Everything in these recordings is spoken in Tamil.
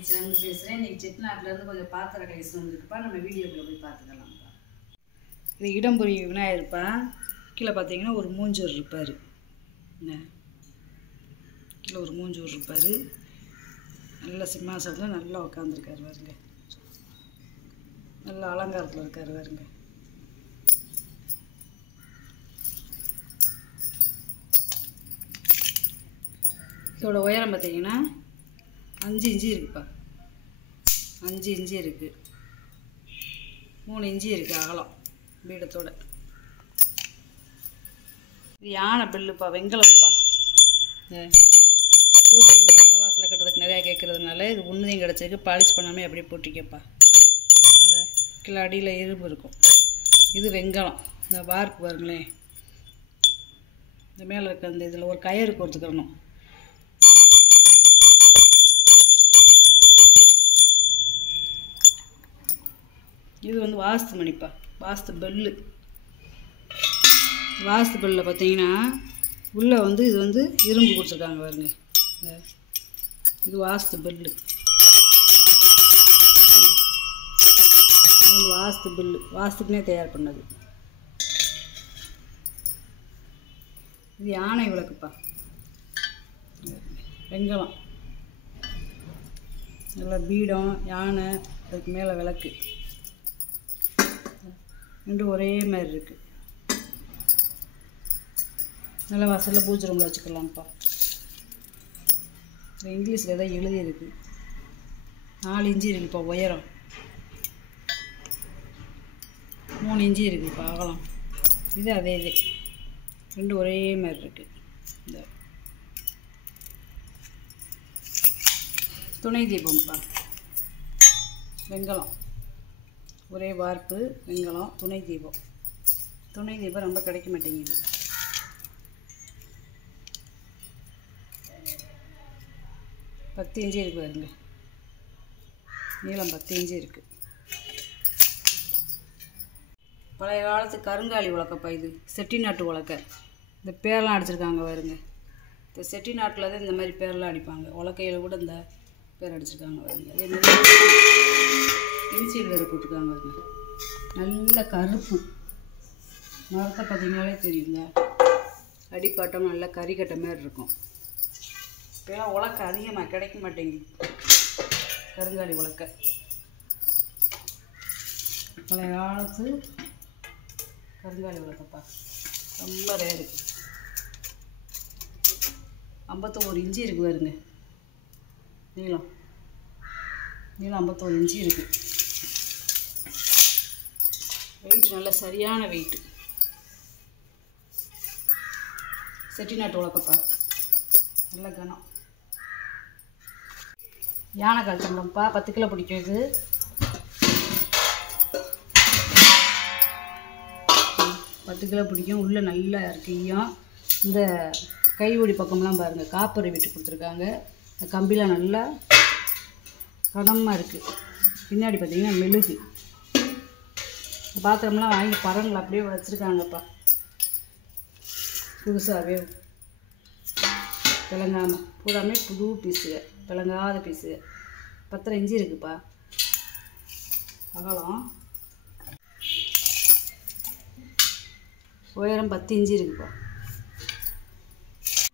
கிச்சன்லேருந்து பேசுகிறேன். இன்றைக்கி செட்டிநாட்டிலேருந்து கொஞ்சம் பாத்திர கலெக்ஷன் வந்துருக்குப்பா. நம்ம வீடியோக்குள்ளே போய் பார்த்துக்கலாம்ப்பா. இது இடம்புரி விநாயகர்ப்பா. கீழே பார்த்தீங்கன்னா ஒரு மூஞ்சூர் இருப்பார். கீழே ஒரு மூஞ்சூர் இருப்பார். நல்ல சிம்மாசனத்தில் நல்லா உட்காந்துருக்காரு பாருங்க. நல்ல அலங்காரத்தில் இருக்கார் பாருங்க. இதோட உயரம் பார்த்தீங்கன்னா 5 இன்ச்சு இருக்குப்பா. 5 இன்ச்சு இருக்குது. 3 இன்ச்சு இருக்குது அகலம் பீடத்தோட. இது யானை பில்லுப்பா, வெங்கலம்ப்பா. பூச்சி ரொம்ப நிலவாசலை கட்டுறதுக்கு நிறையா கேட்குறதுனால இது ஒன்றுதையும் கிடச்சிருக்கு. பாலிஷ் பண்ணாமல் அப்படியே போட்டிருக்கப்பா. இந்த கீழே அடியில் இரும்பு இருக்கும். இது வெங்கலம். இந்த வார்ப்பு பாருங்களேன். இந்த மேலே இருக்க அந்த இதில் ஒரு கயிறு கோர்த்துக்கிறணும். இது வந்து வாஸ்து மணிப்பா, வாஸ்து பெல்லு. வாஸ்து பெல்லில் பார்த்தீங்கன்னா உள்ளே வந்து இது வந்து இரும்பு கொடுத்துருக்காங்க பாருங்க. இது வாஸ்து பெல்லு. இது வந்து வாஸ்து பெல்லு, வாஸ்துக்குனே தயார் பண்ணது. இது யானை விளக்குப்பா, வெங்கலம். நல்லா பீடம், யானை, அதுக்கு மேலே விளக்கு ரெண்டும் ஒரே மாதிரி இருக்குது. நல்லா வாசலில் பூஜை ரூமில் வச்சுக்கலாம்ப்பா. இங்கிலீஷில் ஏதாவது எழுதியிருக்கு. 4 இன்ச்சு இருக்குப்பா உயரம். 3 இன்ச்சு இருக்குப்பா அகலம். இது அதே இது ரெண்டும் ஒரே மாதிரி இருக்குது. இந்த துணை தீபம்ப்பா, வெங்கலம். ஒரே வார்ப்பு, வெங்கலம், துணை தீபம். துணை தீபம் ரொம்ப கிடைக்க மாட்டேங்குது. பத்து இன்ச்சு இருக்குது பாருங்க. நீளம் 10 இன்ச்சு இருக்குது. பழைய காலத்து கருங்காலி உலக்கப்பா. இது செட்டிநாட்டு உலக்க. இந்த பேரெலாம் அடிச்சிருக்காங்க பாருங்க. இந்த செட்டிநாட்டில் தான் இந்த மாதிரி பேரெலாம் அடிப்பாங்க. உலக்கையில் கூட இந்த பேர் அடிச்சிருக்காங்க பாருங்க. அதே மாதிரி இன்சீல் வேறு போட்டிருக்காங்க பாருங்க. நல்ல கருப்பு மரத்தை பார்த்தீங்கன்னாலே தெரியுங்க. அடிப்பாட்டம் நல்லா கறிக்கட்டை மாதிரி இருக்கும். இப்போலாம் உலக்க அதிகமாக கிடைக்க மாட்டேங்குது. கருங்காலி உலக்க பழைய காலத்து கருங்காலி உலக்கப்பா. ரொம்ப ரேரு. 51 இன்ச்சு இருக்குது பாருங்க. நீளம் 51 இன்ச்சு இருக்குது. வெயிட் நல்ல சரியான வெயிட்டு. செட்டிநாட்டு உலக்கப்பா. நல்ல கனம். யானை கால் சம்பளம்ப்பா. 10 கிலோ பிடிக்கும். இது 10 கிலோ பிடிக்கும். உள்ளே நல்லா இருக்கையும் இந்த கைவொடி பக்கம்லாம் பாருங்கள். காப்பரை விட்டு கொடுத்துருக்காங்க. இந்த கம்பிலாம் நல்லா கனமாக இருக்குது. பின்னாடி பார்த்தீங்கன்னா மெழுகு. பாத்திரம்லாம் வாங்கி பரனில் அப்படியே வச்சுருக்காங்கப்பா. புதுசாகவே பிளங்காமல் பூராமே புது பீஸுக, பிளங்காத பீஸுக. 10 இன்ச்சு இருக்குப்பா அகலம். உயரம் 10 இன்ச்சு இருக்குப்பா.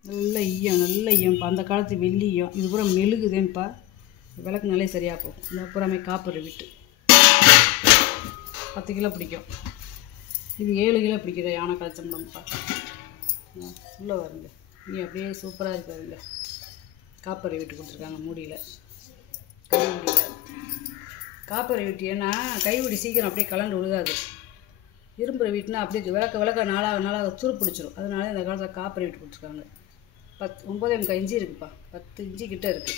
நல்ல ஈயம், நல்ல ஈயம். அந்த காலத்து வெள்ளி ஈயம். இது பூரா மெழுகுதேன்ப்பா. விளக்குனாலே சரியாக போகும். இந்த பூராமே காப்பரை விட்டு 10 கிலோ பிடிக்கும். இது 7 கிலோ பிடிக்கிற யானை காய்ச்சம்பளம்ப்பா. உள்ளே வருங்க. நீ அப்படியே சூப்பராக இருக்காருங்க. காப்பரை விட்டு கொடுத்துருக்காங்க மூடியில், கைவடியில். காப்பரை விட்டு ஏன்னா கைவடி சீக்கிரம் அப்படியே கலண்டு விழுகாது. இரும்புரை வீட்டுனா அப்படியே விளக்க நாளாக துரு பிடிச்சிரும். அதனால இந்த காலத்தில் காப்பரை விட்டு கொடுத்துருக்காங்க. 9.5 இன்ச்சு இருக்குப்பா. 10 இன்ச்சு கிட்ட இருக்குது.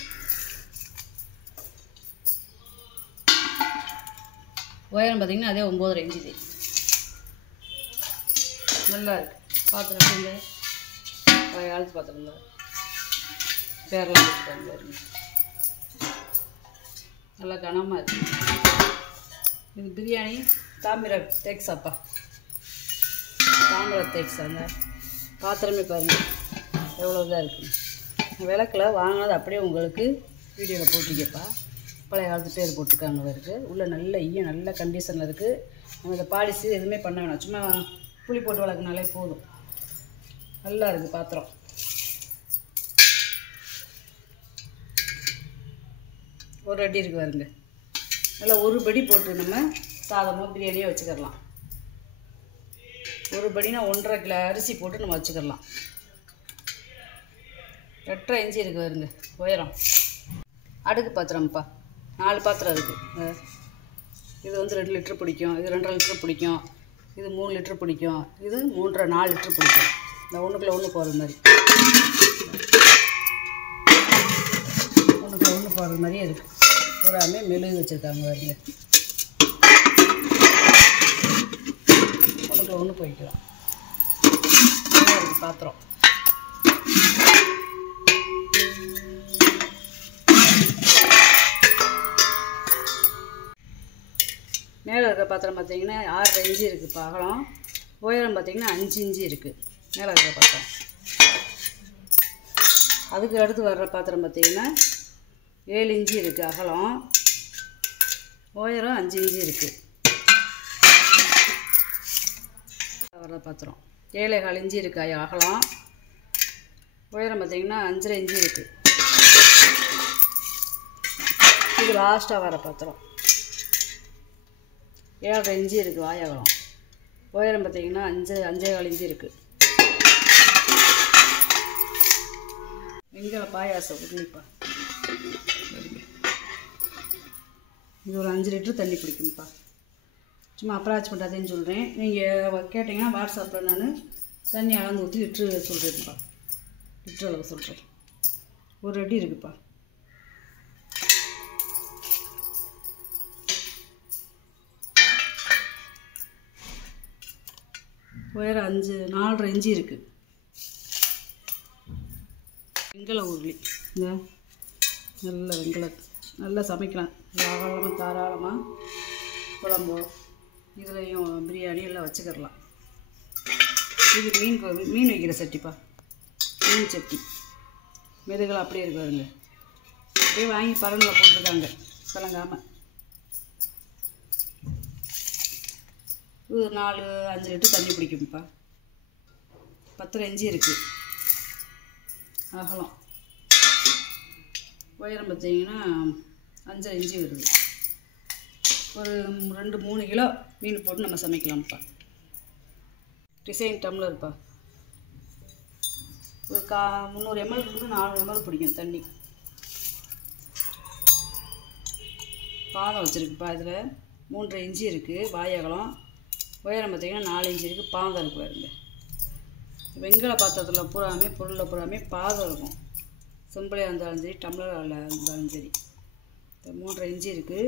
உயரம் பார்த்தீங்கன்னா அதே 9.5 இன்ச்சு. நல்லா இருக்குது. பாத்திரம் இந்த பழைய காலத்து பாத்திரம் தான். பேரெலாம் வச்சுருக்காங்க பாருங்க. நல்லா கனமாக இருக்குது. இது பிரியாணி தாமிர தேக்ஸாப்பா. தாமிர தேக்ஸா. அந்த பாத்திரமே பாருங்கள் எவ்வளோ இதாக இருக்குது. விளக்கில் வாங்கினது அப்படியே உங்களுக்கு வீடியோவில் போட்டிருக்கப்பா. பழைய காலத்து பேர் போட்டிருக்காங்க வருது. உள்ளே நல்ல ஈயம் நல்ல கண்டிஷனில் இருக்குது. நம்ம இந்த பாலிசி எதுவுமே பண்ண வேணாம், சும்மா புளி போட்டு வளர்க்குனாலே போதும். நல்லா இருக்குது பாத்திரம். ஒரு அடி இருக்குது வருங்க. நல்லா ஒரு படி போட்டு நம்ம சாதமோ பிரியாணியோ வச்சுக்கிடலாம். ஒரு படினா 1.5 கிலோ அரிசி போட்டு நம்ம வச்சுக்கிடலாம். 8.5 இன்ச்சு இருக்குது வருங்க உயரம். அடுக்கு பாத்திரம்ப்பா 4 பாத்திரம் இருக்குது. இது வந்து 2 லிட்டர் பிடிக்கும், இது 2.5 லிட்டர் பிடிக்கும், இது 3 லிட்டர் பிடிக்கும், இது 3.5 4 லிட்டர் பிடிக்கும். இந்த 1க்குள்ள 1 போகிறது மாதிரி 1க்குள்ள 1 போகிறது மாதிரியே இருக்குது. பூராமே மெழுகு வச்சுருக்காங்க வருங்க. 1க்குள்ள 1 போய்க்கலாம். நல்லா இருக்குது பாத்திரம். மேலே இருக்கிற பாத்திரம் பார்த்திங்கன்னா 6.5 இன்ச்சு இருக்குது அகலம். உயரம் பார்த்திங்கன்னா 5 இன்ச்சு இருக்குது மேலே இருக்கிற பாத்திரம். அதுக்கு அடுத்து வர்ற பாத்திரம் பார்த்திங்கன்னா 7 இன்ச்சு இருக்குது அகலம். உயரம் 5 இன்ச்சு இருக்குது. வர்ற பாத்திரம் 7.25 இன்ச்சு இருக்குது அகலம். உயரம் பார்த்திங்கன்னா 5.5 இன்ச்சு இருக்குது. இது லாஸ்ட்டாக வர பாத்திரம் 7.5 இன்ச்சு இருக்குது வாயகலம். உயரம் பார்த்திங்கன்னா 5.25 இன்ச்சு இருக்குது. வெங்கல பாயாசம் உருளிப்பா. இது ஒரு 5 லிட்டர் தண்ணி பிடிக்கும்ப்பா. சும்மா அப்ராச் பண்ணாதேன்னு சொல்கிறேன். நீங்கள் கேட்டிங்கன்னா வாட்ஸ்அப்பில் நான் தண்ணி அளந்து ஊற்றி லிட்ரு சொல்கிறேன்ப்பா. லிட்ரு அளவு சொல்கிறேன். ஒரு அடி இருக்குதுப்பா. உயரம் 4.5 இன்ச்சு இருக்குது. வெங்கல உருளி இந்த நல்ல வெங்கலம் நல்லா சமைக்கலாம். தாராளமாக தாராளமாக குழம்போ இதுலேயும் பிரியாணி எல்லாம் வச்சுக்கிடலாம். இது மீன் வைக்கிற சட்டிப்பா. மீன் சட்டி மெதுகளாக அப்படியே இருக்கு பாருங்க. அப்படியே வாங்கி பரனில் போட்டிருக்காங்க கலங்காமல். இது 4-5 லிட்டர் தண்ணி பிடிக்கும்ப்பா. 10.5 இன்ச்சு இருக்குது அகலம். உயரம் பார்த்திங்கன்னா 5.5 இன்ச்சு வருது. ஒரு 2-3 கிலோ மீன் போட்டு நம்ம சமைக்கலாம்ப்பா. டிசைன் டம்ளர்ப்பா. ஒரு 300 ml இருந்து 400 ml பிடிக்கும் தண்ணி. பாதம் வச்சுருக்குப்பா. இதில் 3.5 இன்ச்சு இருக்குது வாயகலம். உயரம் பார்த்திங்கன்னா 4 இன்ச்சு இருக்குது. பாதம் இருக்குது பாருங்க. வெங்கல பாத்திரத்தில் பூராமே பொருளில் பூராமே பாதம் இருக்கும். செம்பிளையாக இருந்தாலும் சரி டம்ளரில் இருந்தாலும் சரி. 3.5 இன்ச்சு இருக்குது.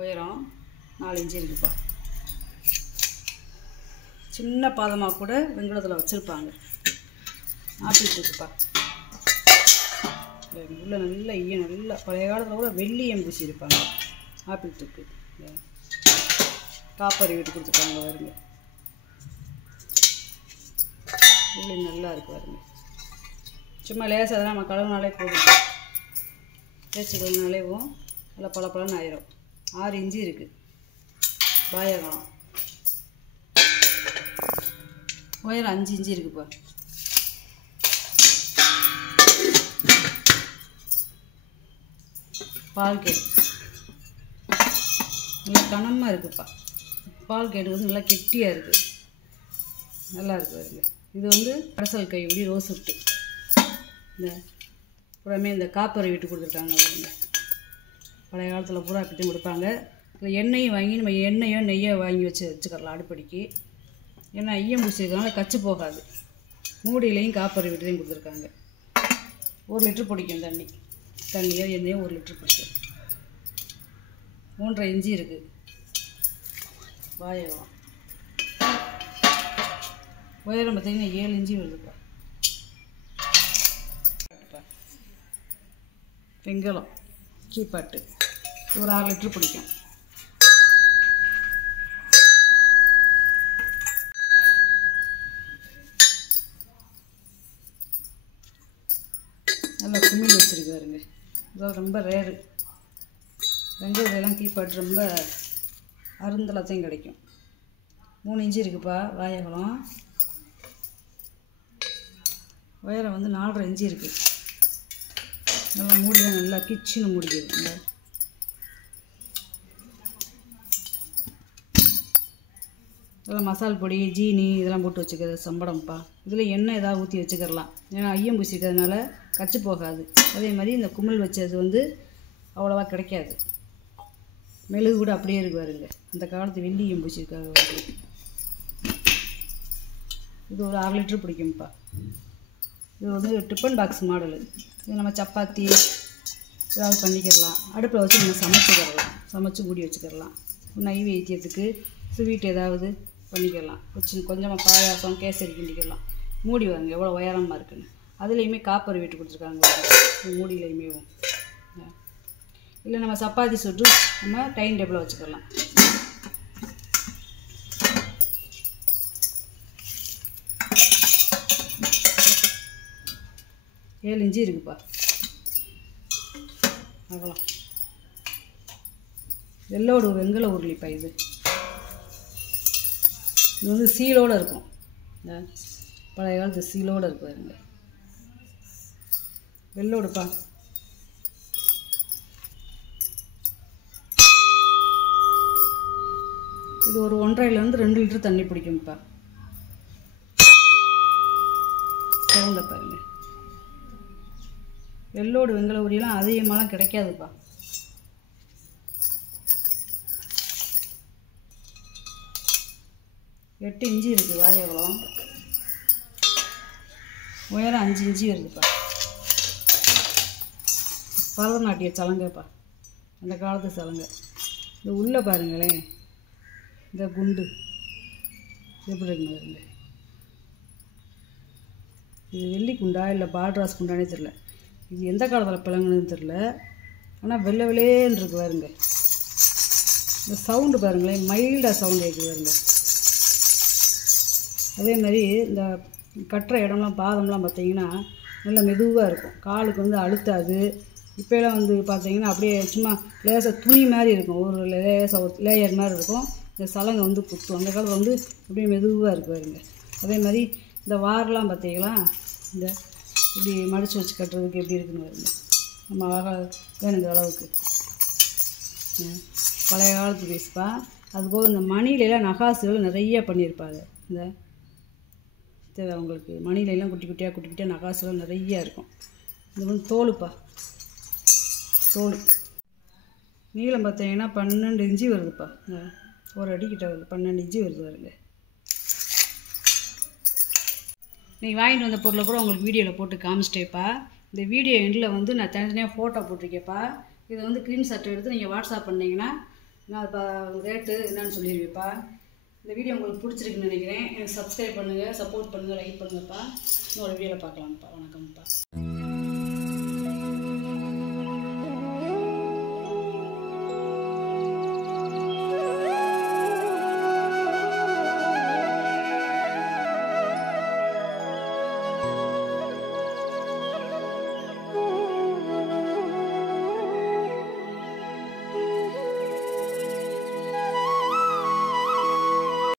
உயரம் 4 இன்ச்சு இருக்குதுப்பா. சின்ன பாதமாக கூட வெங்கலத்தில் வச்சுருப்பாங்க. ஆப்பிள் இருக்குப்பா. உள்ள நல்ல ஈயம் நல்லா பழைய காலத்தில் கூட வெள்ளியம் பூசி இருப்பாங்க. ஆப்பிள் தூக்கு காப்பரி விட்டு கொடுத்துருக்காங்க வருங்க. உள்ளி நல்லா இருக்குது வருங்க. சும்மா லேசாக நம்ம கழுவுனாலே போதும். தேய்ச்சி கழுவுனாலேவும் நல்லா பளபளன்னு ஆயிரும். 6 இன்ச்சு இருக்குது வாயகலம். உயரம் 5 இன்ச்சு இருக்குப்பா. பால் கேடு நல்லா கனமாக இருக்குதுப்பா. பால் கேடு வந்து நல்லா கெட்டியாக இருக்குது. நல்லா இருக்குது வருங்க. இது வந்து கடைசல் கை இப்படி ரோஸ் விட்டு இந்த பூராமே இந்த காப்பரை விட்டு கொடுத்துருக்காங்க வருங்க. பழைய காலத்தில் பூரா கிட்டே கொடுப்பாங்க. இதில் எண்ணெயும் வாங்கி நம்ம எண்ணெயோ நெய்யோ வாங்கி வச்சுக்கலாம் அடுப்படிக்கு. ஏன்னா ஈயம் பூசிக்கிறதுனால கச்சு போகாது. மூடியிலையும் காப்பரை விட்டு தான் கொடுத்துருக்காங்க. 1 லிட்டர் பிடிக்கும் தண்ணியோ எண்ணெயோ 1 லிட்டர் பிடிக்கும். 3.5 இன்ச்சு இருக்குது வாயகம். உயரம் பார்த்திங்கன்னா 7 இன்ச்சு வருதுப்பா. வெங்கலம் கீப்பாட்டு ஒரு 6 லிட்டர் பிடிக்கும். நல்லா குமிழ் வச்சுருக்காருங்க. இதோ ரொம்ப ரேரு. வெங்காயத்தெல்லாம் கீழ்பாட்டு ரொம்ப அருந்தளத்தையும் கிடைக்கும். 3 இன்ச்சு இருக்குப்பா வாழைப்பழம். உயரம் வந்து 4.5 இன்ச்சு இருக்குது. நல்லா மூடிதான் நல்லா கிச்சுன்னு மூடிக்குது. இந்த இதெல்லாம் மசால் பொடி ஜீனி இதெல்லாம் போட்டு வச்சுக்கிறது சம்படம்ப்பா. இதில் எண்ணெய் ஏதாவது ஊற்றி வச்சுக்கிறலாம். ஏன்னா ஐயம் பூசிக்கிறதுனால கச்சு போகாது. அதே மாதிரி இந்த குமிழ் வச்சது வந்து அவ்வளோவா கிடைக்காது. மெழுகு கூட அப்படியே இருக்கு பாருங்க. இந்த காலத்து வெள்ளி ஐயம் பூசிருக்காங்க. இது ஒரு 1/2 லிட்டர் பிடிக்கும்ப்பா. இது வந்து டிஃபன் பாக்ஸ் மாடலு. இது நம்ம சப்பாத்தி ஏதாவது பண்ணிக்கிறலாம். அடுப்பில் வச்சு நம்ம சமைச்சிக்கிறலாம். சமைச்சு மூடி வச்சுக்கிறலாம். நைவேத்தியத்துக்கு ஸ்வீட் ஏதாவது பண்ணிக்கலாம். கொஞ்சமாக பாயாசம் கேசரி கிண்டிக்கலாம். மூடி வாங்க எவ்வளோ உயரமாக இருக்குன்னு. அதுலேயுமே காப்பர் வீட்டு கொடுத்துருக்காங்க மூடியிலையுமே. இல்லை நம்ம சப்பாத்தி சுட்டு நம்ம டைனிங் டேபிளில் வச்சுக்கலாம். ஏழு இன்ச்சு இருக்குப்பா அகலம். வெள்ளோடு வெங்கல உருளிப்பா. இது வந்து சீலோடு இருக்கும். பழைய காலத்து சீலோடு இருக்கு பாருங்க. வெள்ளோடுப்பா. இது ஒரு 1.5லேருந்து 2 லிட்டர் தண்ணி பிடிக்கும்ப்பா. சவுண்டை பாருங்க. வெள்ளோடு வெங்கல உரியெல்லாம் அதிகமாகலாம் கிடைக்காதுப்பா. எட்டு இன்ச்சு இருக்குது வாழைப்பழம். உயரம் 5 இன்ச்சு வருதுப்பா. பரதநாட்டிய சலங்கைப்பா. அந்த காலத்து சலங்கை. இந்த உள்ளே பாருங்களேன். இந்த குண்டு எப்படி இருக்குங்க பாருங்க. இது வெள்ளி குண்டா இல்லை பால்ராஸ் குண்டானே தெரில. இது எந்த காலத்தில் பிளங்குனதுன்னு தெரில. ஆனால் வெள்ளை வெள்ளேன்னு இருக்கு பாருங்க. இந்த சவுண்டு பாருங்களேன். மைல்டாக சவுண்டு கேட்குது பாருங்க. அதே மாதிரி இந்த கட்டுற இடம்லாம் பாதம்லாம் பார்த்திங்கன்னா நல்லா மெதுவாக இருக்கும். காலுக்கு வந்து அழுத்தாது. இப்போலாம் வந்து பார்த்திங்கன்னா அப்படியே சும்மா லேசாக துணி மாதிரி இருக்கும். ஒரு லேசாக ஒரு லேயர் மாதிரி இருக்கும். இந்த சலங்கை வந்து குத்தும். அந்த காலத்தில் வந்து அப்படியே மெதுவாக இருக்கு பாருங்க. அதே மாதிரி இந்த வாரெலாம் பார்த்திங்களா இந்த இப்படி மடித்து வச்சு கட்டுறதுக்கு எப்படி இருக்குன்னு பாருங்க. நம்ம வேணுங்கிற அளவுக்கு பழைய காலத்து பீஸ்ப்பா. அதுபோக இந்த மணிலெலாம் நகாசுகள் நிறைய பண்ணியிருப்பாங்க. இந்த தேவை அவங்களுக்கு மணிலெலாம் குட்டி குட்டியாக நகாசுகள் நிறைய இருக்கும். இது வந்து தோலுப்பா. தோல் நீளம் பார்த்தீங்கன்னா 12 இன்ச்சு வருதுப்பா. ஒரு அடிக்கிட்ட வருது. 12 இன்ச்சு வருது பாருங்க. நீங்கள் வாங்கிட்டு வந்த பொருளை கூட உங்களுக்கு வீடியோவில் போட்டு காமிச்சிட்டேப்பா. இந்த வீடியோ எண்டில் வந்து நான் தனித்தனியாக ஃபோட்டோ போட்டிருக்கேன்ப்பா. இதை வந்து ஸ்க்ரீன்ஷாட் எடுத்து நீங்கள் வாட்ஸ்அப் பண்ணிங்கன்னா நான் இப்போ ரேட்டு என்னன்னு சொல்லிடுவேப்பா. இந்த வீடியோ உங்களுக்கு பிடிச்சிருக்குன்னு நினைக்கிறேன். எனக்கு சப்ஸ்கிரைப் பண்ணுங்கள், சப்போர்ட் பண்ணுங்கள், லைக் பண்ணுங்கப்பா. இன்னொரு வீடியோவில் பார்க்கலாம்ப்பா. வணக்கம்ப்பா.